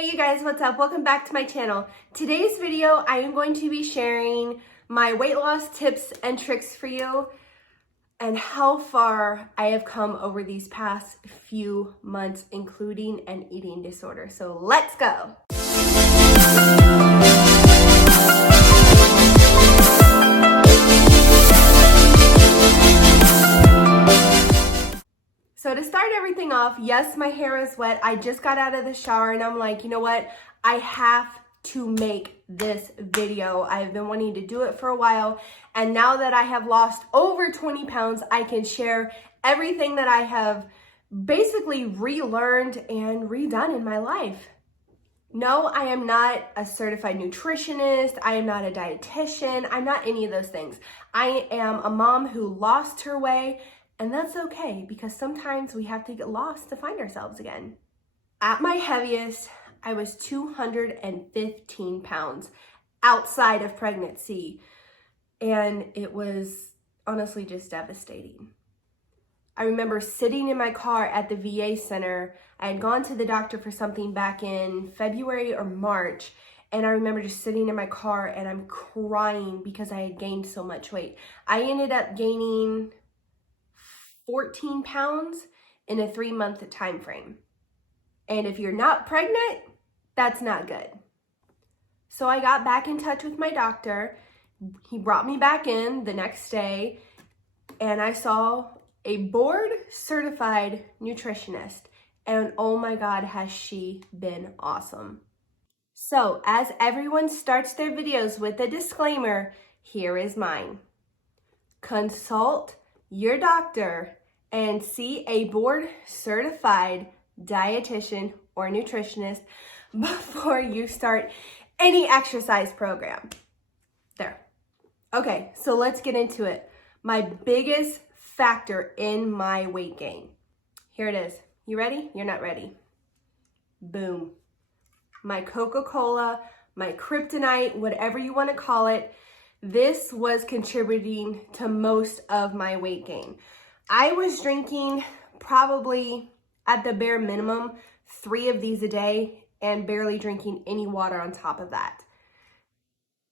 Hey you guys, what's up? Welcome back to my channel. Today's video, I am going to be sharing my weight loss tips and tricks for you and how far I have come over these past few months, including an eating disorder. So let's go. So to start everything off, yes, my hair is wet. I just got out of the shower and I'm like, you know what? I have to make this video. I've been wanting to do it for a while. And now that I have lost over 20 pounds, I can share everything that I have basically relearned and redone in my life. No, I am not a certified nutritionist. I am not a dietitian. I'm not any of those things. I am a mom who lost her way. And that's okay, because sometimes we have to get lost to find ourselves again. At my heaviest, I was 215 pounds outside of pregnancy. And it was honestly just devastating. I remember sitting in my car at the VA center. I had gone to the doctor for something back in February or March. And I remember just sitting in my car and I'm crying because I had gained so much weight. I ended up gaining 14 pounds in a 3-month time frame. And if you're not pregnant, that's not good. So I got back in touch with my doctor. He brought me back in the next day and I saw a board certified nutritionist. And oh my God, has she been awesome. So as everyone starts their videos with a disclaimer, here is mine. Consult your doctor and see a board certified dietitian or nutritionist before you start any exercise program. There. Okay, so let's get into it. My biggest factor in my weight gain. Here it is. You ready? You're not ready. Boom. My Coca-Cola, my kryptonite, whatever you want to call it, this was contributing to most of my weight gain. I was drinking probably at the bare minimum 3 of these a day and barely drinking any water on top of that.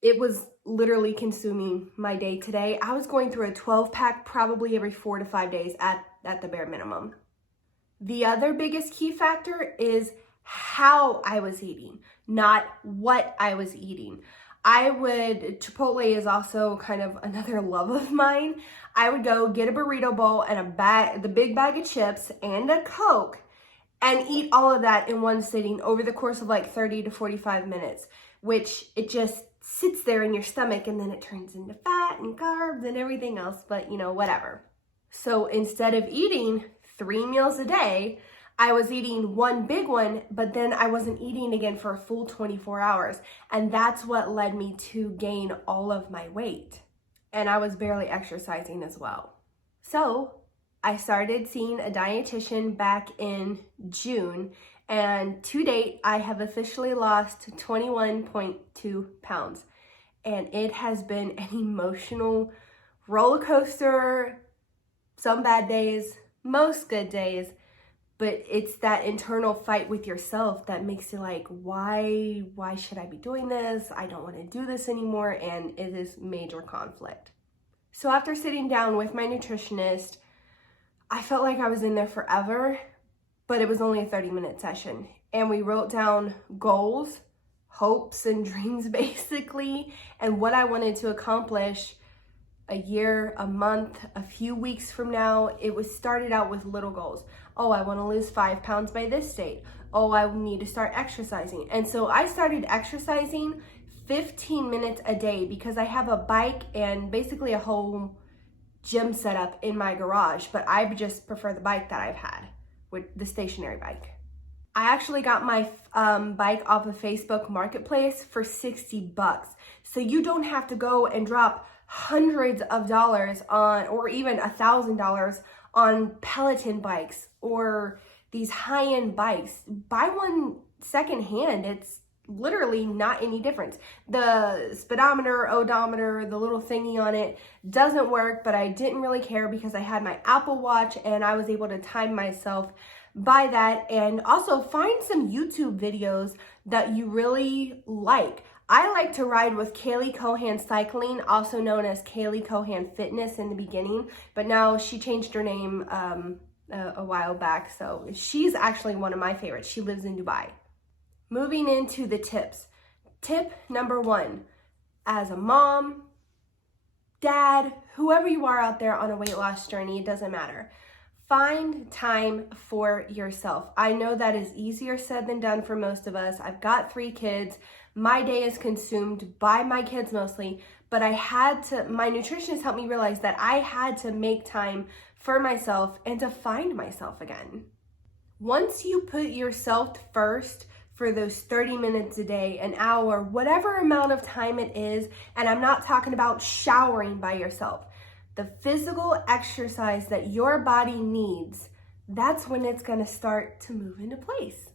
It was literally consuming my day today. I was going through a 12-pack probably every 4 to 5 days at the bare minimum. The other biggest key factor is how I was eating, not what I was eating. Chipotle is also kind of another love of mine. I would go get a burrito bowl and the big bag of chips and a Coke and eat all of that in one sitting over the course of like 30 to 45 minutes, which it just sits there in your stomach and then it turns into fat and carbs and everything else, but you know, whatever. So instead of eating 3 meals a day, I was eating one big one, but then I wasn't eating again for a full 24 hours. And that's what led me to gain all of my weight. And I was barely exercising as well. So I started seeing a dietitian back in June. And to date, I have officially lost 21.2 pounds. And it has been an emotional roller coaster, some bad days, most good days. But it's that internal fight with yourself that makes you like, why should I be doing this? I don't want to do this anymore. And it is major conflict. So after sitting down with my nutritionist, I felt like I was in there forever, but it was only a 30-minute session. And we wrote down goals, hopes, and dreams basically, and what I wanted to accomplish a year, a month, a few weeks from now. It was started out with little goals. Oh, I want to lose 5 pounds by this date. Oh, I need to start exercising. And so I started exercising 15 minutes a day because I have a bike and basically a home gym set up in my garage, but I just prefer the bike that I've had, with the stationary bike. I actually got my bike off of Facebook Marketplace for $60. So you don't have to go and drop hundreds of dollars on, or even $1,000 on Peloton bikes or these high-end bikes. Buy one secondhand. It's literally not any difference. The speedometer, odometer, the little thingy on it doesn't work, but I didn't really care because I had my Apple Watch and I was able to time myself by that, and also find some YouTube videos that you really like. I like to ride with Kaylee Cohan Cycling, also known as Kaylee Cohan Fitness in the beginning, but now she changed her name a while back, so she's actually one of my favorites. She lives in Dubai. Moving into the tips. Tip number 1, as a mom, dad, whoever you are out there on a weight loss journey, it doesn't matter. Find time for yourself. I know that is easier said than done for most of us. I've got 3 kids. My day is consumed by my kids mostly, but my nutritionist helped me realize that I had to make time for myself and to find myself again. Once you put yourself first for those 30 minutes a day, an hour, whatever amount of time it is, and I'm not talking about showering by yourself, the physical exercise that your body needs, that's when it's gonna start to move into place.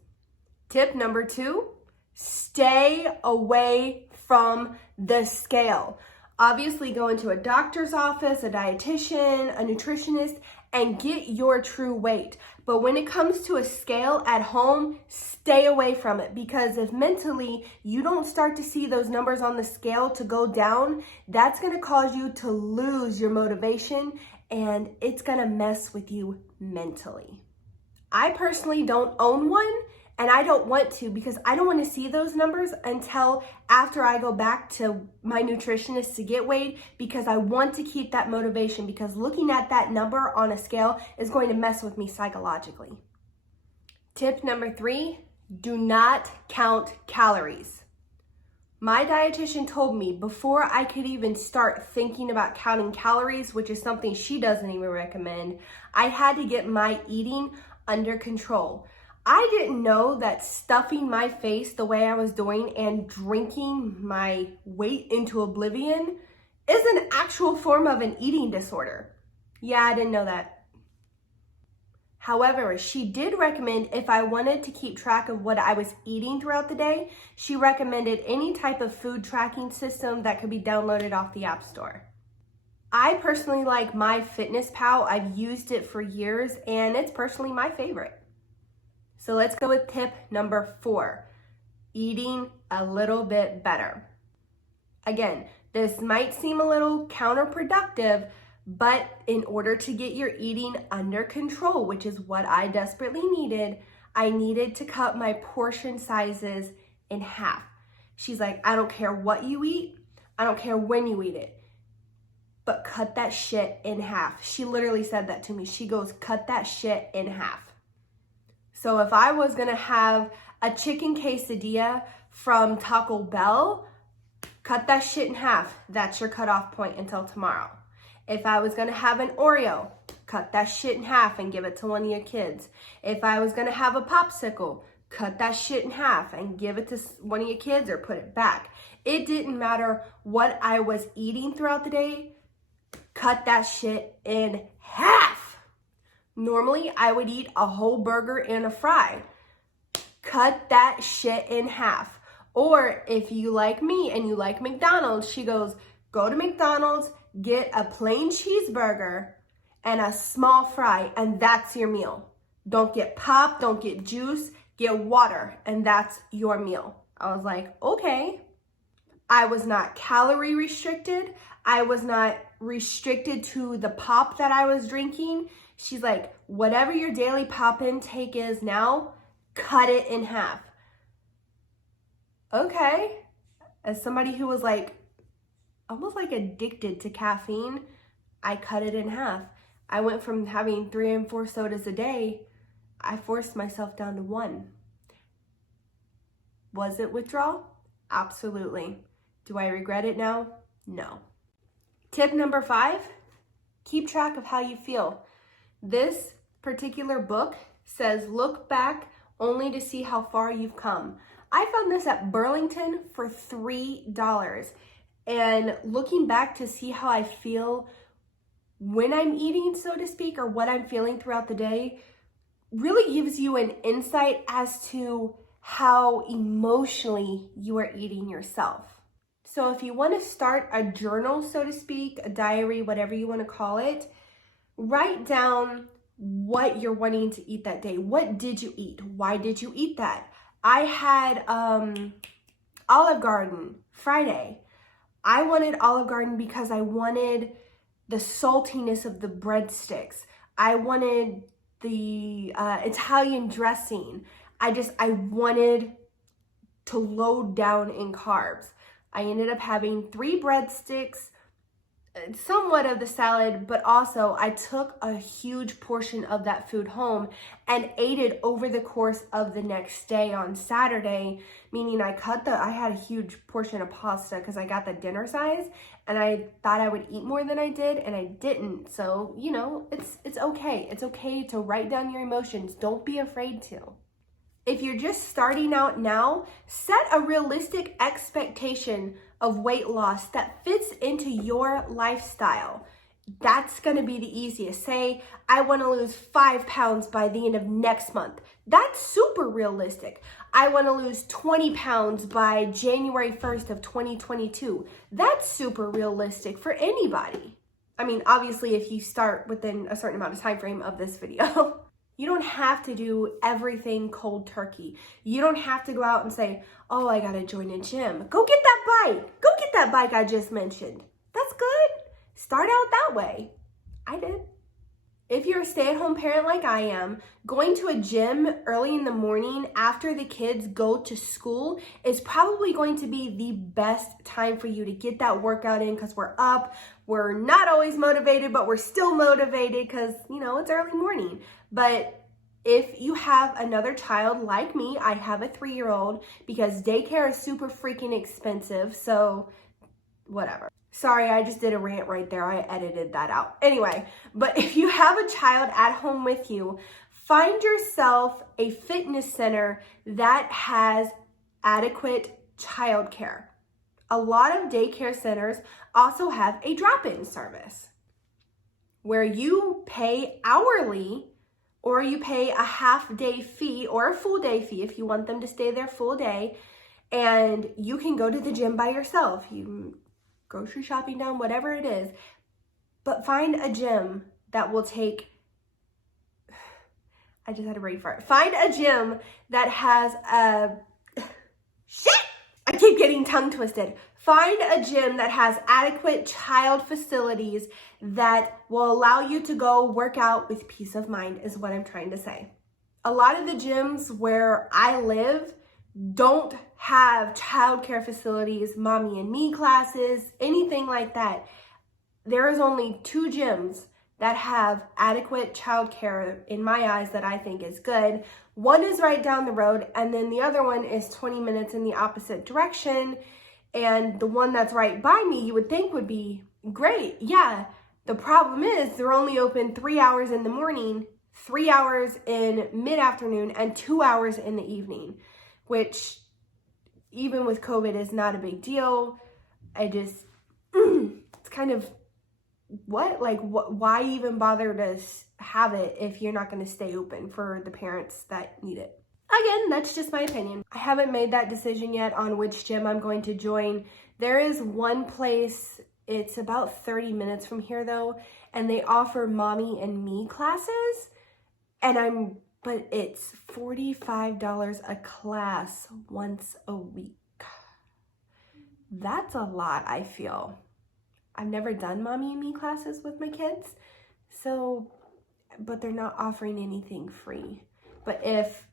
Tip number 2, stay away from the scale. Obviously, go into a doctor's office, a dietitian, a nutritionist, and get your true weight. But when it comes to a scale at home, stay away from it, because if mentally you don't start to see those numbers on the scale to go down, that's going to cause you to lose your motivation, and it's going to mess with you mentally. I personally don't own one, and I don't want to, because I don't want to see those numbers until after I go back to my nutritionist to get weighed, because I want to keep that motivation, because looking at that number on a scale is going to mess with me psychologically. Tip number 3, do not count calories. My dietitian told me before I could even start thinking about counting calories, which is something she doesn't even recommend, I had to get my eating under control. I didn't know that stuffing my face the way I was doing and drinking my weight into oblivion is an actual form of an eating disorder. Yeah, I didn't know that. However, she did recommend, if I wanted to keep track of what I was eating throughout the day, she recommended any type of food tracking system that could be downloaded off the App Store. I personally like MyFitnessPal. I've used it for years, and it's personally my favorite. So let's go with tip number 4, eating a little bit better. Again, this might seem a little counterproductive, but in order to get your eating under control, which is what I desperately needed, I needed to cut my portion sizes in half. She's like, I don't care what you eat, I don't care when you eat it, but cut that shit in half. She literally said that to me. She goes, cut that shit in half. So if I was gonna have a chicken quesadilla from Taco Bell, cut that shit in half. That's your cutoff point until tomorrow. If I was gonna have an Oreo, cut that shit in half and give it to one of your kids. If I was gonna have a popsicle, cut that shit in half and give it to one of your kids or put it back. It didn't matter what I was eating throughout the day, cut that shit in half. Normally, I would eat a whole burger and a fry. Cut that shit in half. Or if you like me and you like McDonald's, she goes, go to McDonald's, get a plain cheeseburger and a small fry, and that's your meal. Don't get pop, don't get juice, get water, and that's your meal. I was like, okay. I was not calorie restricted. I was not restricted to the pop that I was drinking. She's like, whatever your daily pop intake is now, cut it in half. Okay. As somebody who was like, almost like addicted to caffeine, I cut it in half. I went from having 3 and 4 sodas a day, I forced myself down to 1. Was it withdrawal? Absolutely. Do I regret it now? No. Tip number 5, keep track of how you feel. This particular book says, look back only to see how far you've come. I found this at Burlington for $3. And looking back to see how I feel when I'm eating, so to speak, or what I'm feeling throughout the day, really gives you an insight as to how emotionally you are eating yourself. So if you want to start a journal, so to speak, a diary, whatever you want to call it, write down what you're wanting to eat that day. What did you eat? Why did you eat that? I had Olive Garden Friday. I wanted Olive Garden because I wanted the saltiness of the breadsticks. I wanted the Italian dressing. I wanted to load down in carbs. I ended up having 3 breadsticks, somewhat of the salad, but also I took a huge portion of that food home and ate it over the course of the next day on Saturday, meaning I had a huge portion of pasta because I got the dinner size and I thought I would eat more than I did and I didn't. So, you know, it's okay. It's okay to write down your emotions. Don't be afraid to. If you're just starting out now, set a realistic expectation of weight loss that fits into your lifestyle. That's going to be the easiest. Say, I want to lose 5 pounds by the end of next month. That's super realistic. I want to lose 20 pounds by January 1st of 2022. That's super realistic for anybody. I mean, obviously, if you start within a certain amount of time frame of this video. You don't have to do everything cold turkey. You don't have to go out and say, oh, I gotta join a gym. Go get that bike. Go get that bike I just mentioned. That's good. Start out that way. I did. If you're a stay-at-home parent like I am, going to a gym early in the morning after the kids go to school is probably going to be the best time for you to get that workout in because we're up. We're not always motivated, but we're still motivated because, you know, it's early morning. But if you have another child like me, I have a 3-year-old because daycare is super freaking expensive. So whatever. Sorry, I just did a rant right there. I edited that out. Anyway, but if you have a child at home with you, find yourself a fitness center that has adequate childcare. A lot of daycare centers also have a drop-in service where you pay hourly or you pay a half-day fee or a full-day fee if you want them to stay there full day, and you can go to the gym by yourself. You grocery shopping down, whatever it is, but find a gym that will take, I just had to read for it. Find a gym that has I keep getting tongue twisted. Find a gym that has adequate child facilities that will allow you to go work out with peace of mind is what I'm trying to say. A lot of the gyms where I live don't have childcare facilities, mommy and me classes, anything like that. There is only 2 gyms that have adequate childcare in my eyes that I think is good. One is right down the road, and then the other one is 20 minutes in the opposite direction. And the one that's right by me, you would think would be great. Yeah, the problem is they're only open 3 hours in the morning, 3 hours in mid-afternoon, and 2 hours in the evening, which even with COVID is not a big deal. It's kind of, why even bother to have it if you're not going to stay open for the parents that need it? Again, that's just my opinion. I haven't made that decision yet on which gym I'm going to join. There is one place, it's about 30 minutes from here though, and they offer mommy and me classes, but it's $45 a class once a week. That's a lot, I feel. I've never done mommy and me classes with my kids, but they're not offering anything free. But if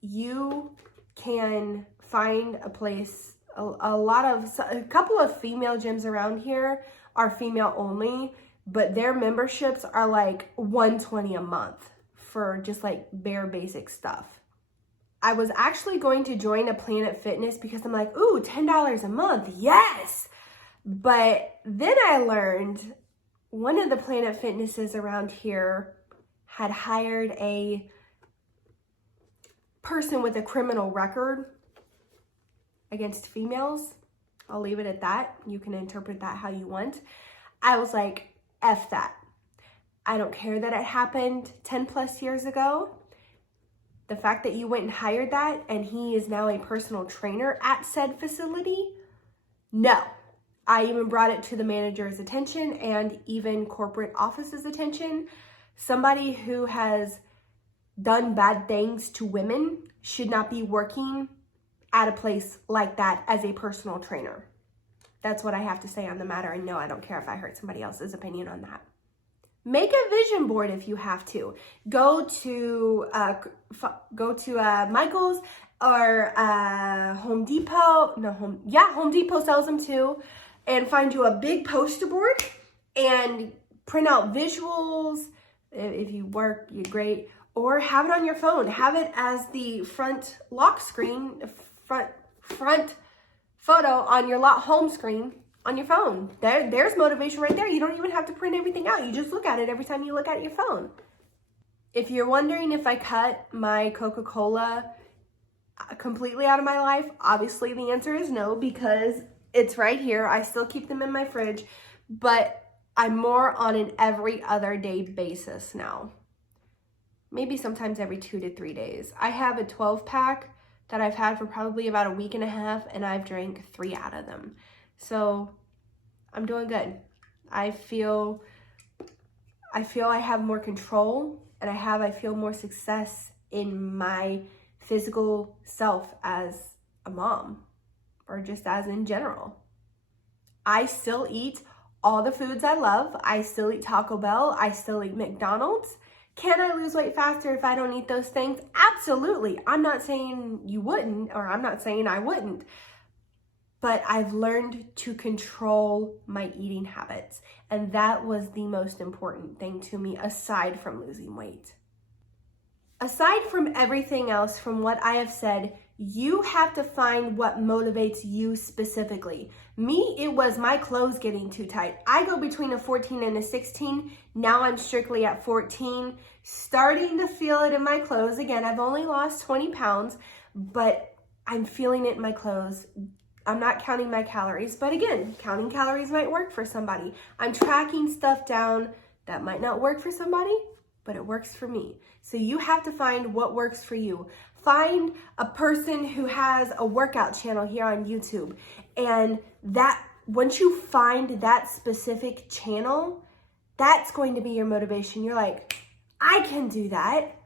you can find a place, a couple of female gyms around here are female only, but their memberships are like $120 a month for just like bare basic stuff. I was actually going to join a Planet Fitness because I'm like, ooh, $10 a month, yes! But then I learned one of the Planet Fitnesses around here had hired a person with a criminal record against females. I'll leave it at that. You can interpret that how you want. I was like, F that. I don't care that it happened 10 plus years ago. The fact that you went and hired that and he is now a personal trainer at said facility, no. I even brought it to the manager's attention and even corporate office's attention. Somebody who has done bad things to women should not be working at a place like that as a personal trainer. That's what I have to say on the matter. And no, I don't care if I hurt somebody else's opinion on that. Make a vision board if you have to. Go to Michael's or Home Depot. Home Depot sells them too. And find you a big poster board and print out visuals. If you work, you're great. Or have it on your phone. Have it as the front lock screen, front photo on your home screen on your phone. There's motivation right there. You don't even have to print everything out. You just look at it every time you look at your phone. If you're wondering if I cut my Coca-Cola completely out of my life, obviously the answer is no, because it's right here. I still keep them in my fridge, but I'm more on an every other day basis now. Maybe sometimes every 2 to 3 days. I have a 12-pack that I've had for probably about a week and a half, and I've drank 3 out of them. So I'm doing good. I feel I have more control, and I feel more success in my physical self as a mom, or just as in general. I still eat all the foods I love. I still eat Taco Bell. I still eat McDonald's. Can I lose weight faster if I don't eat those things? Absolutely. I'm not saying you wouldn't, or I'm not saying I wouldn't, but I've learned to control my eating habits. And that was the most important thing to me, aside from losing weight. Aside from everything else, from what I have said, you have to find what motivates you specifically. Me, it was my clothes getting too tight. I go between a 14 and a 16. Now I'm strictly at 14, starting to feel it in my clothes. Again, I've only lost 20 pounds, but I'm feeling it in my clothes. I'm not counting my calories, but again, counting calories might work for somebody. I'm tracking stuff down that might not work for somebody, but it works for me. So you have to find what works for you. Find a person who has a workout channel here on YouTube, and that once you find that specific channel, that's going to be your motivation. You're like, I can do that.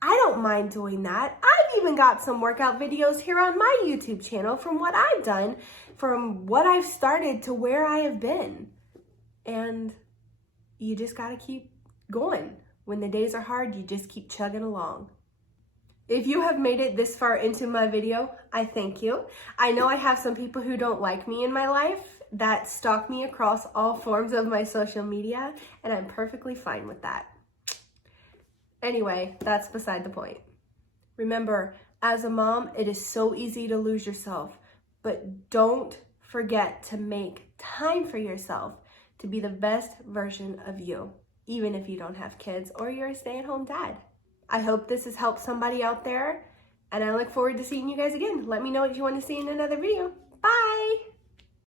I don't mind doing that. I've even got some workout videos here on my YouTube channel from what I've done, from what I've started to where I have been. And you just got to keep going. When the days are hard, you just keep chugging along. If you have made it this far into my video, I thank you. I know I have some people who don't like me in my life that stalk me across all forms of my social media, and I'm perfectly fine with that. Anyway, that's beside the point. Remember, as a mom, it is so easy to lose yourself, but don't forget to make time for yourself to be the best version of you, even if you don't have kids or you're a stay-at-home dad. I hope this has helped somebody out there, and I look forward to seeing you guys again. Let me know what you want to see in another video. Bye!